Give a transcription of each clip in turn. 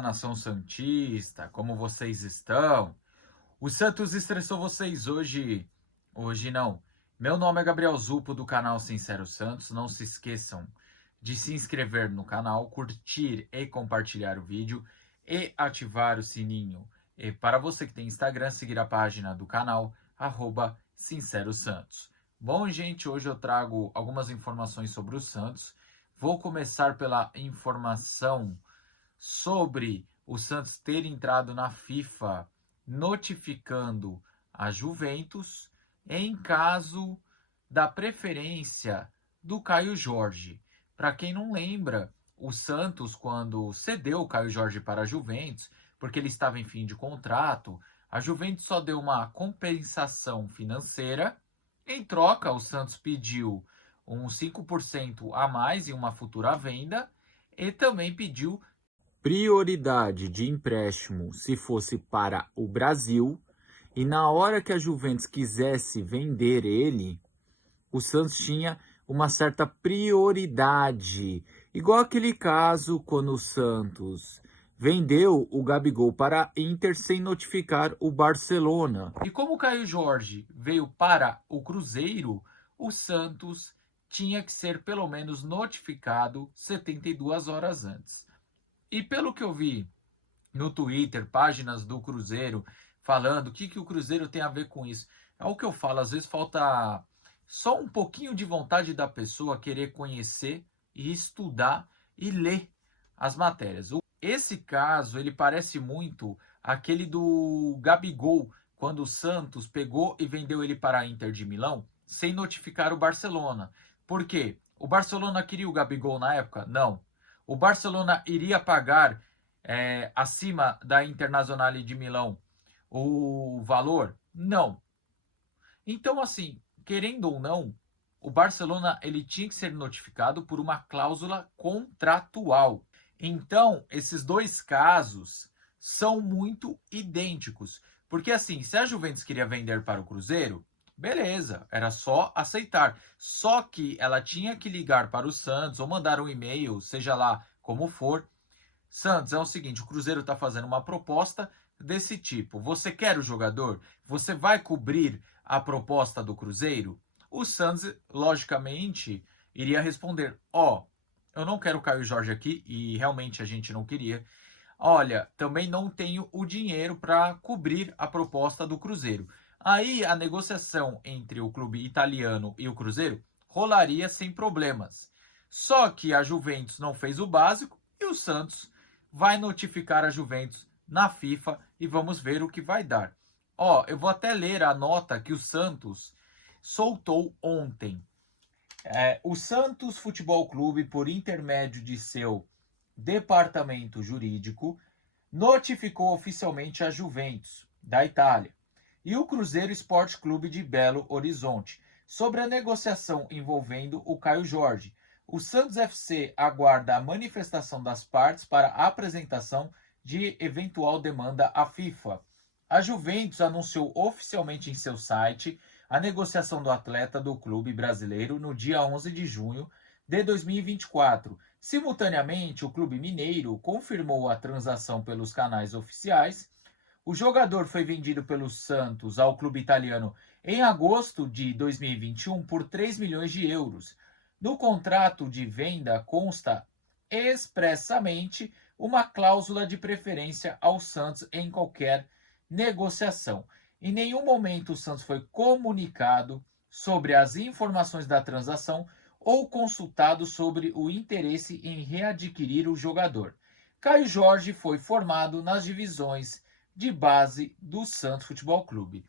Fala, nação santista, como vocês estão? O Santos estressou vocês hoje? Hoje não. Meu nome é Gabriel Zupo do canal Sincero Santos. Não se esqueçam de se inscrever no canal, curtir e compartilhar o vídeo e ativar o sininho. E para você que tem Instagram, seguir a página do canal, Sincero Santos. Bom, gente, hoje eu trago algumas informações sobre o Santos. Vou começar pela informação sobre o Santos ter entrado na FIFA notificando a Juventus em caso da preferência do Caio Jorge. Para quem não lembra, o Santos, quando cedeu o Caio Jorge para a Juventus, porque ele estava em fim de contrato, a Juventus só deu uma compensação financeira. Em troca, o Santos pediu uns 5% a mais em uma futura venda e também pediu prioridade de empréstimo se fosse para o Brasil, e na hora que a Juventus quisesse vender ele, o Santos tinha uma certa prioridade. Igual aquele caso quando o Santos vendeu o Gabigol para a Inter sem notificar o Barcelona. E como o Caio Jorge veio para o Cruzeiro, o Santos tinha que ser pelo menos notificado 72 horas antes. E pelo que eu vi no Twitter, páginas do Cruzeiro falando o que o Cruzeiro tem a ver com isso. É o que eu falo, às vezes falta só um pouquinho de vontade da pessoa querer conhecer e estudar e ler as matérias. Esse caso, ele parece muito aquele do Gabigol, quando o Santos pegou e vendeu ele para a Inter de Milão, sem notificar o Barcelona. Por quê? O Barcelona queria o Gabigol na época? Não. O Barcelona iria pagar acima da Internazionale de Milão o valor? Não. Então, assim, querendo ou não, o Barcelona ele tinha que ser notificado por uma cláusula contratual. Então, esses dois casos são muito idênticos. Porque, assim, se a Juventus queria vender para o Cruzeiro, beleza, era só aceitar. Só que ela tinha que ligar para o Santos ou mandar um e-mail, seja lá como for. Santos, é o seguinte, o Cruzeiro está fazendo uma proposta desse tipo. Você quer o jogador? Você vai cobrir a proposta do Cruzeiro? O Santos, logicamente, iria responder: ó, eu não quero o Caio Jorge aqui, e realmente a gente não queria. Olha, também não tenho o dinheiro para cobrir a proposta do Cruzeiro. Aí a negociação entre o clube italiano e o Cruzeiro rolaria sem problemas. Só que a Juventus não fez o básico e o Santos vai notificar a Juventus na FIFA e vamos ver o que vai dar. Ó, eu vou até ler a nota que o Santos soltou ontem. O Santos Futebol Clube, por intermédio de seu departamento jurídico, notificou oficialmente a Juventus, da Itália, e o Cruzeiro Esporte Clube de Belo Horizonte sobre a negociação envolvendo o Caio Jorge. O Santos FC aguarda a manifestação das partes para a apresentação de eventual demanda à FIFA. A Juventus anunciou oficialmente em seu site a negociação do atleta do clube brasileiro no dia 11 de junho de 2024. Simultaneamente, o clube mineiro confirmou a transação pelos canais oficiais. O jogador foi vendido pelo Santos ao clube italiano em agosto de 2021 por 3 milhões de euros. No contrato de venda consta expressamente uma cláusula de preferência ao Santos em qualquer negociação. Em nenhum momento o Santos foi comunicado sobre as informações da transação ou consultado sobre o interesse em readquirir o jogador. Caio Jorge foi formado nas divisões de base do Santos Futebol Clube.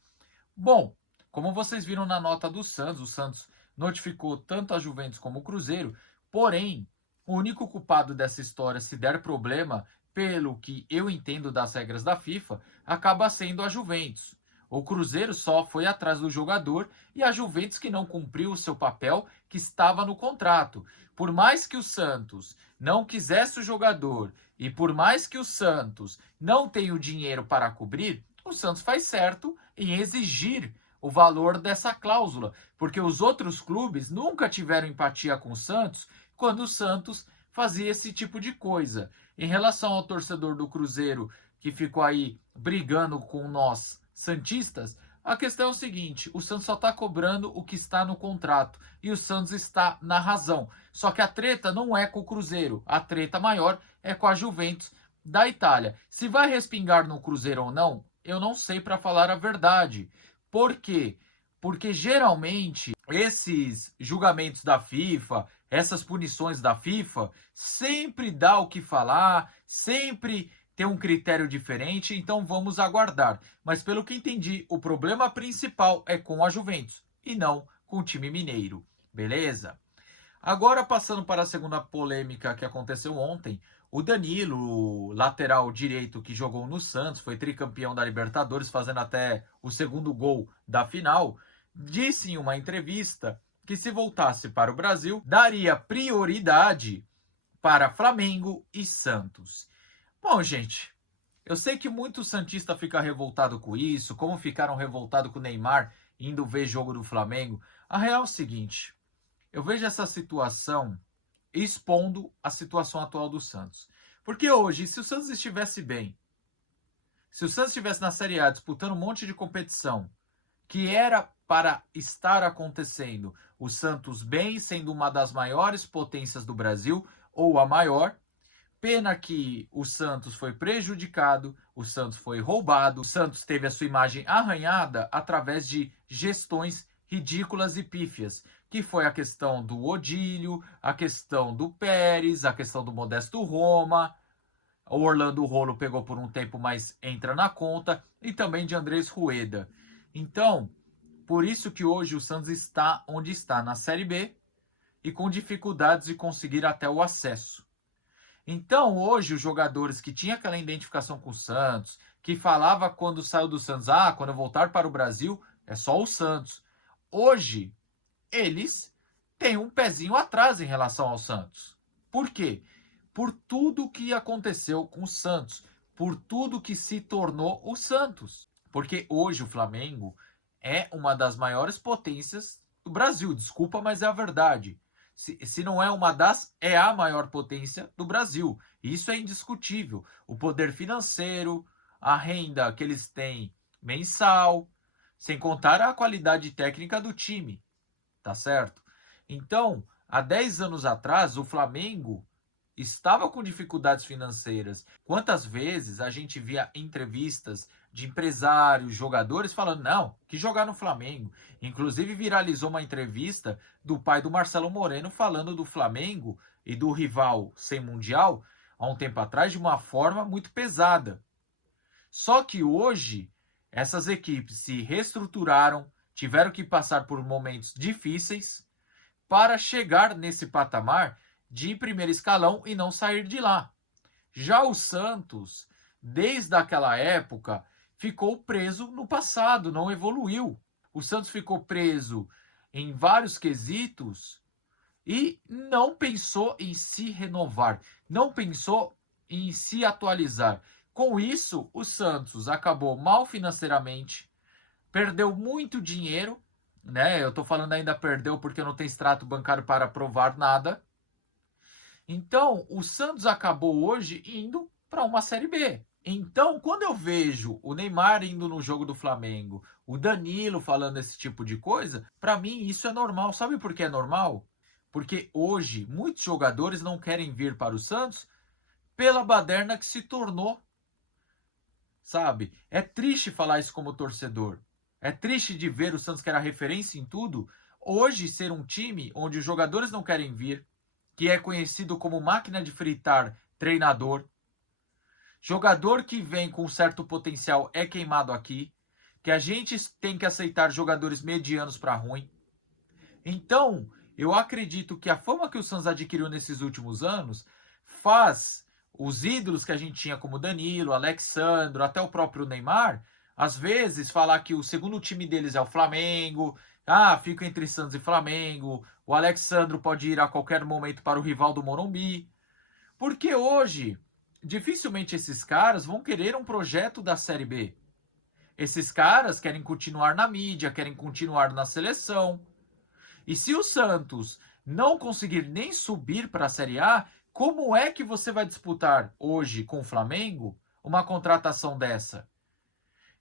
Bom, como vocês viram na nota do Santos, o Santos notificou tanto a Juventus como o Cruzeiro, porém, o único culpado dessa história, se der problema, pelo que eu entendo das regras da FIFA, acaba sendo a Juventus. O Cruzeiro só foi atrás do jogador e a Juventus que não cumpriu o seu papel que estava no contrato. Por mais que o Santos não quisesse o jogador e por mais que o Santos não tenha o dinheiro para cobrir, o Santos faz certo em exigir o valor dessa cláusula, porque os outros clubes nunca tiveram empatia com o Santos quando o Santos fazia esse tipo de coisa. Em relação ao torcedor do Cruzeiro que ficou aí brigando com nós santistas, a questão é o seguinte: o Santos só está cobrando o que está no contrato e o Santos está na razão. Só que a treta não é com o Cruzeiro, a treta maior é com a Juventus da Itália. Se vai respingar no Cruzeiro ou não, eu não sei, para falar a verdade. Por quê? Porque geralmente esses julgamentos da FIFA, essas punições da FIFA, sempre dá o que falar, sempre tem um critério diferente, então vamos aguardar. Mas pelo que entendi, o problema principal é com a Juventus e não com o time mineiro. Beleza? Agora passando para a segunda polêmica que aconteceu ontem, o Danilo, lateral direito que jogou no Santos, foi tricampeão da Libertadores, fazendo até o segundo gol da final, disse em uma entrevista que se voltasse para o Brasil, daria prioridade para Flamengo e Santos. Bom, gente, eu sei que muito santista fica revoltado com isso, como ficaram revoltados com o Neymar indo ver jogo do Flamengo. A real é o seguinte: eu vejo essa situação expondo a situação atual do Santos. Porque hoje, se o Santos estivesse bem, se o Santos estivesse na Série A disputando um monte de competição, que era para estar acontecendo, o Santos bem, sendo uma das maiores potências do Brasil, ou a maior, pena que o Santos foi prejudicado, o Santos foi roubado, o Santos teve a sua imagem arranhada através de gestões ridículas e pífias, que foi a questão do Odílio, a questão do Pérez, a questão do Modesto Roma, o Orlando Rolo pegou por um tempo, mas entra na conta, e também de Andrés Rueda. Então, por isso que hoje o Santos está onde está, na Série B, e com dificuldades de conseguir até o acesso. Então, hoje, os jogadores que tinham aquela identificação com o Santos, que falava quando saiu do Santos, quando eu voltar para o Brasil, é só o Santos. Hoje, eles têm um pezinho atrás em relação ao Santos. Por quê? Por tudo que aconteceu com o Santos, por tudo que se tornou o Santos. Porque hoje o Flamengo é uma das maiores potências do Brasil. Desculpa, mas é a verdade. Se não é uma das, é a maior potência do Brasil. Isso é indiscutível. O poder financeiro, a renda que eles têm mensal, sem contar a qualidade técnica do time, tá certo? Então, há 10 anos atrás, o Flamengo estava com dificuldades financeiras. Quantas vezes a gente via entrevistas de empresários, jogadores falando, não, que jogar no Flamengo. Inclusive viralizou uma entrevista do pai do Marcelo Moreno falando do Flamengo e do rival sem mundial há um tempo atrás de uma forma muito pesada. Só que hoje essas equipes se reestruturaram, tiveram que passar por momentos difíceis para chegar nesse patamar de primeiro escalão e não sair de lá. Já o Santos, desde aquela época, ficou preso no passado, não evoluiu. O Santos ficou preso em vários quesitos e não pensou em se renovar, não pensou em se atualizar. Com isso, o Santos acabou mal financeiramente, perdeu muito dinheiro, né? Eu tô falando ainda perdeu porque não tem extrato bancário para provar nada. Então, o Santos acabou hoje indo para uma Série B. Então, quando eu vejo o Neymar indo no jogo do Flamengo, o Danilo falando esse tipo de coisa, para mim isso é normal. Sabe por que é normal? Porque hoje muitos jogadores não querem vir para o Santos pela baderna que se tornou. Sabe? É triste falar isso como torcedor. É triste de ver o Santos, que era referência em tudo, hoje ser um time onde os jogadores não querem vir, que é conhecido como máquina de fritar treinador. Jogador que vem com certo potencial é queimado aqui, que a gente tem que aceitar jogadores medianos para ruim. Então, eu acredito que a fama que o Santos adquiriu nesses últimos anos faz os ídolos que a gente tinha como Danilo, Alexandro, até o próprio Neymar, às vezes falar que o segundo time deles é o Flamengo, fica entre Santos e Flamengo, o Alexandro pode ir a qualquer momento para o rival do Morumbi, porque hoje dificilmente esses caras vão querer um projeto da Série B. Esses caras querem continuar na mídia, querem continuar na seleção. E se o Santos não conseguir nem subir para a Série A, Como é que você vai disputar hoje com o Flamengo uma contratação dessa?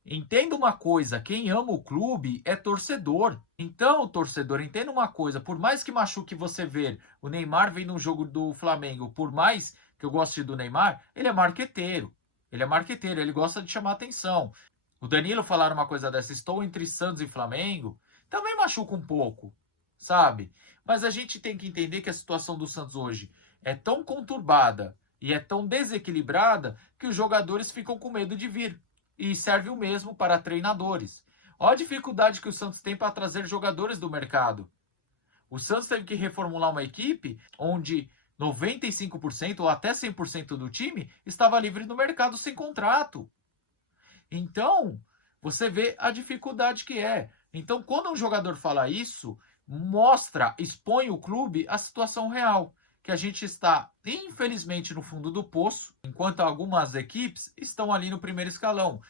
Entenda uma coisa, quem ama o clube é torcedor. Então, torcedor, entenda uma coisa, por mais que machuque você ver o Neymar vem no jogo do Flamengo, por mais que eu goste do Neymar, ele é marqueteiro. Ele é marqueteiro, ele gosta de chamar atenção. O Danilo falar uma coisa dessa, estou entre Santos e Flamengo, também machuca um pouco, sabe? Mas a gente tem que entender que a situação do Santos hoje é tão conturbada e é tão desequilibrada que os jogadores ficam com medo de vir. E serve o mesmo para treinadores. Olha a dificuldade que o Santos tem para trazer jogadores do mercado. O Santos teve que reformular uma equipe onde 95% ou até 100% do time estava livre no mercado sem contrato. Então, você vê a dificuldade que é. Então, quando um jogador fala isso, mostra, expõe o clube à situação real, que a gente está, infelizmente, no fundo do poço, enquanto algumas equipes estão ali no primeiro escalão.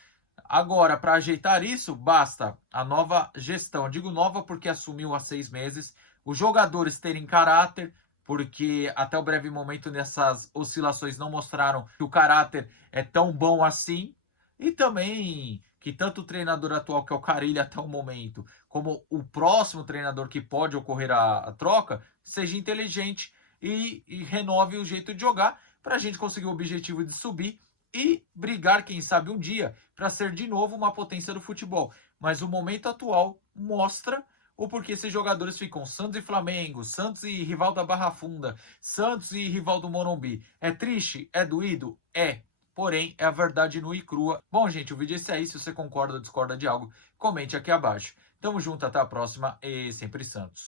Agora, para ajeitar isso, basta a nova gestão. Digo nova porque assumiu há 6 meses. Os jogadores terem caráter, porque até o breve momento nessas oscilações não mostraram que o caráter é tão bom assim. E também que tanto o treinador atual, que é o Carille até o momento, como o próximo treinador que pode ocorrer a troca, seja inteligente e renove o jeito de jogar para a gente conseguir o objetivo de subir e brigar, quem sabe, um dia para ser de novo uma potência do futebol. Mas o momento atual mostra o porquê esses jogadores ficam Santos e Flamengo, Santos e rival da Barra Funda, Santos e rival do Morumbi. É triste? É doído? É. Porém, é a verdade nua e crua. Bom, gente, o vídeo é esse aí. Se você concorda ou discorda de algo, comente aqui abaixo. Tamo junto, até a próxima e sempre Santos.